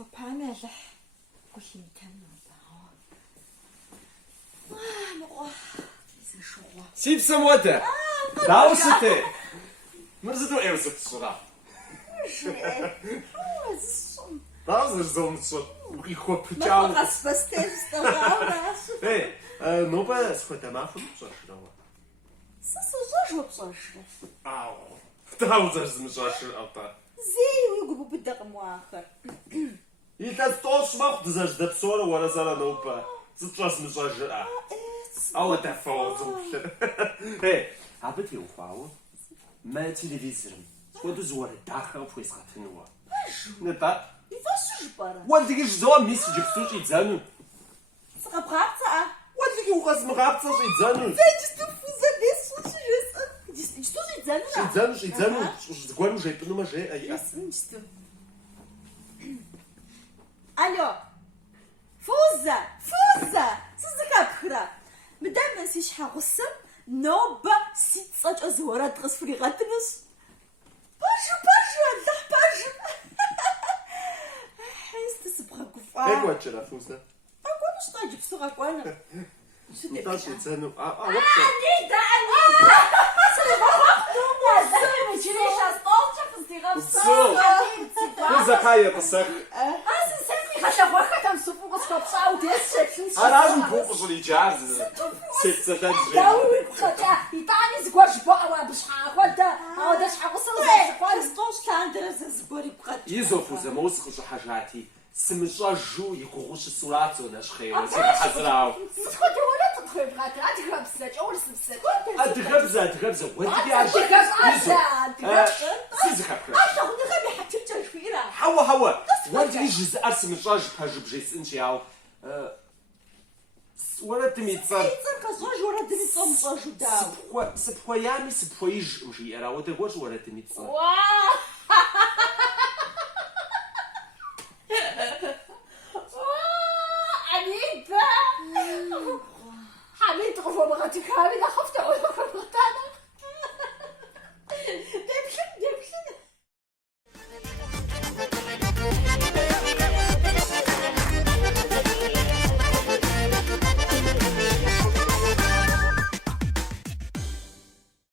Скопана л гүлийн тань мого шоо. Сипсам вода. Даусите. Мэрзэдүү эвсэпсура. Даусэр зомцо. Ухихо пчаал. Распастэлстааврас. Эй, нобэ схотамафун псошрава. Сасозожопсошра. Ау. Даусэр змшошр авта. Зей угу бдагмахар. Илас тосмах дзаждапсора варазара нобэ. Зутрас мшошра. Ау тафозу. Эй, абэти ухвау. Мэ телевизор. Сколько зуара даха пуэсхатнуа. Не та. И фасуж пара. Уалдиги ждо месседж псучи дзану. Срабхаца. Уалдиги ухас мгапца жидзану. Фэжсту фуза десушжес. Что за дзану? Жидзану. Згуару жепну маже. Ясничту. Алло. Фуза. Сызгапхра. Медам сиш хагусам. Ноба сицач азора трансферировать. Пажу. Хэстэ сбракуфа. Как вчера фуза? А кому что я псу какой-то? Что ты? Дальше цену. Не да. Сейчас толчек сделал. Фуза кая пасах. Там супуга скопсал, десять. А разум купушли час. Сица дадж. И танец гвашбала бшахвата. А даш хагусал за стош кандер за сбори бхат. Изо фуза мосху حاجاتي. سمشاجو يكوش سوراتو نشخي وسيحزراو. تخدي ولا تدخل بغات اتغبزه اول سبسه. اتغبزه ودي عارف. سيزخك. اخذ غبي حتى تشفيره. حوا ودي يجز ارسم شاج باجو بجيس انشياو. ولا تميتصر. يتصر كزوج ولا تميتصر مصاجو داو. سبخويامي سبخويج مشي راه ودي واش ولا تميتصر. واه